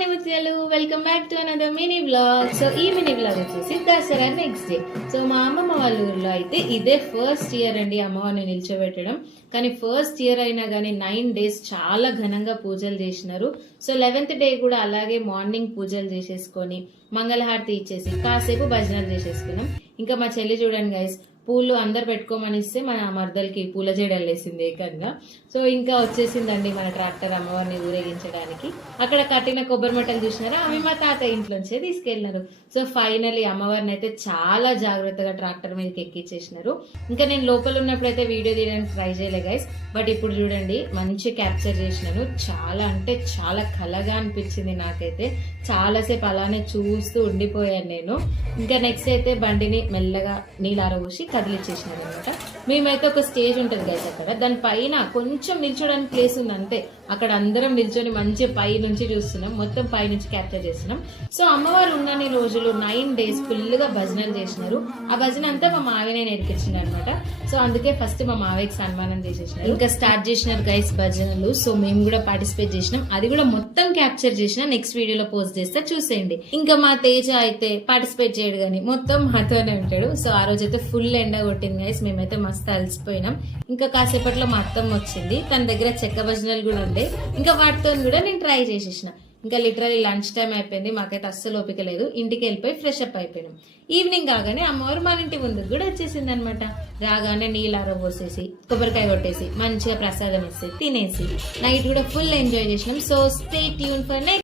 Morning ముత్యాలు, welcome back to another mini blog. So ఈ mini blog వచ్చేసి Dasara next day. So మా అమ్మమ్మ వాళ్ళ ఊర్లో అయితే ఇదే ఫస్ట్ ఇయర్ అండి అమ్మవారిని నిల్చోబెట్టడం. కానీ ఫస్ట్ ఇయర్ అయినా కానీ 9 days చాలా ఘనంగా పూజలు చేసినారు. సో 11th day కూడా అలాగే మార్నింగ్ పూజలు చేసేసుకొని మంగళహారతి ఇచ్చేసి కాసేపు భజనలు చేసేసుకున్నాం. ఇంకా మా చెల్లి చూడండి గైస్, పూలు అందరు పెట్టుకోమని ఇస్తే మన మర్దలకి పూల జడలు వేసింది ఏకంగా. సో ఇంకా వచ్చేసిందండి మన ట్రాక్టర్ అమ్మవారిని ఊరేగించడానికి. అక్కడ కట్టిన కొబ్బరి మట్టలు చూసినారా, అవి మా తాత ఇంట్లోంచే తీసుకెళ్లినారు. సో ఫైనలీ అమ్మవారిని అయితే చాలా జాగ్రత్తగా ట్రాక్టర్ మీదకి ఎక్కించేసినారు. ఇంకా నేను లోపల ఉన్నప్పుడు అయితే వీడియో తీయడానికి ట్రై చేయలే గైస్, బట్ ఇప్పుడు చూడండి మంచి క్యాప్చర్ చేసినాను. చాలా అంటే చాలా కలగా అనిపించింది నాకైతే. చాలాసేపు అలానే చూస్తూ ఉండిపోయాను నేను. ఇంకా నెక్స్ట్ అయితే బండిని మెల్లగా నీళ్ళారబోసి కదిలిచ్చేసినారు అనమాట. మేమైతే ఒక స్టేజ్ ఉంటుంది గైస్ అక్కడ, దాని పైన కొంచెం నిల్చోడానికి ప్లేస్ ఉంది అంతే. అక్కడ అందరం నిల్చొని మంచి పై నుంచి చూస్తున్నాం, మొత్తం పై నుంచి క్యాప్చర్ చేస్తున్నాం. సో అమ్మవారు ఉన్నన్ని రోజులు 9 days ఫుల్ గా భజనలు చేసినారు. ఆ భజన అంతా మా మావయ్యనే నేర్పించింది అనమాట. సో అందుకే ఫస్ట్ మా మావయ్యకి సన్మానం చేసేసినారు. ఇంకా స్టార్ట్ చేసినారు గైస్ భజనలు. సో మేము కూడా పార్టిసిపేట్ చేసినాం. అది కూడా మొత్తం క్యాప్చర్ చేసిన నెక్స్ట్ వీడియోలో పోస్ట్ చేస్తే చూసేయండి. ఇంకా మా తేజ అయితే పార్టిసిపేట్ చేయడు కానీ మొత్తం మాతోనే ఉంటాడు. సో ఆ రోజు అయితే ఫుల్ ఎండ కొట్టింది గైస్, మేమైతే మస్తు అలసిపోయినాం. ఇంకా కాసేపట్లో మా అత్తమ్మ వచ్చింది, తన దగ్గర చెక్క భజనలు కూడా ఉండే. ఇంకా వాటితో కూడా నేను ట్రై చేసేసిన. ఇంకా లిటరలీ లంచ్ టైం అయిపోయింది, మాకైతే అస్సలు ఓపిక లేదు. ఇంటికి వెళ్ళిపోయి ఫ్రెష్ అప్ అయిపోయినాం. ఈవినింగ్ కాగానే అమ్మవారు మా ఇంటి ముందుకు కూడా వచ్చేసింది అనమాట. రాగానే నీళ్ళారో పోసేసి కొబ్బరికాయ కొట్టేసి మంచిగా ప్రసాదం ఇస్తే తినేసి నైట్ కూడా ఫుల్ ఎంజాయ్ చేసినాం. So stay tune for next.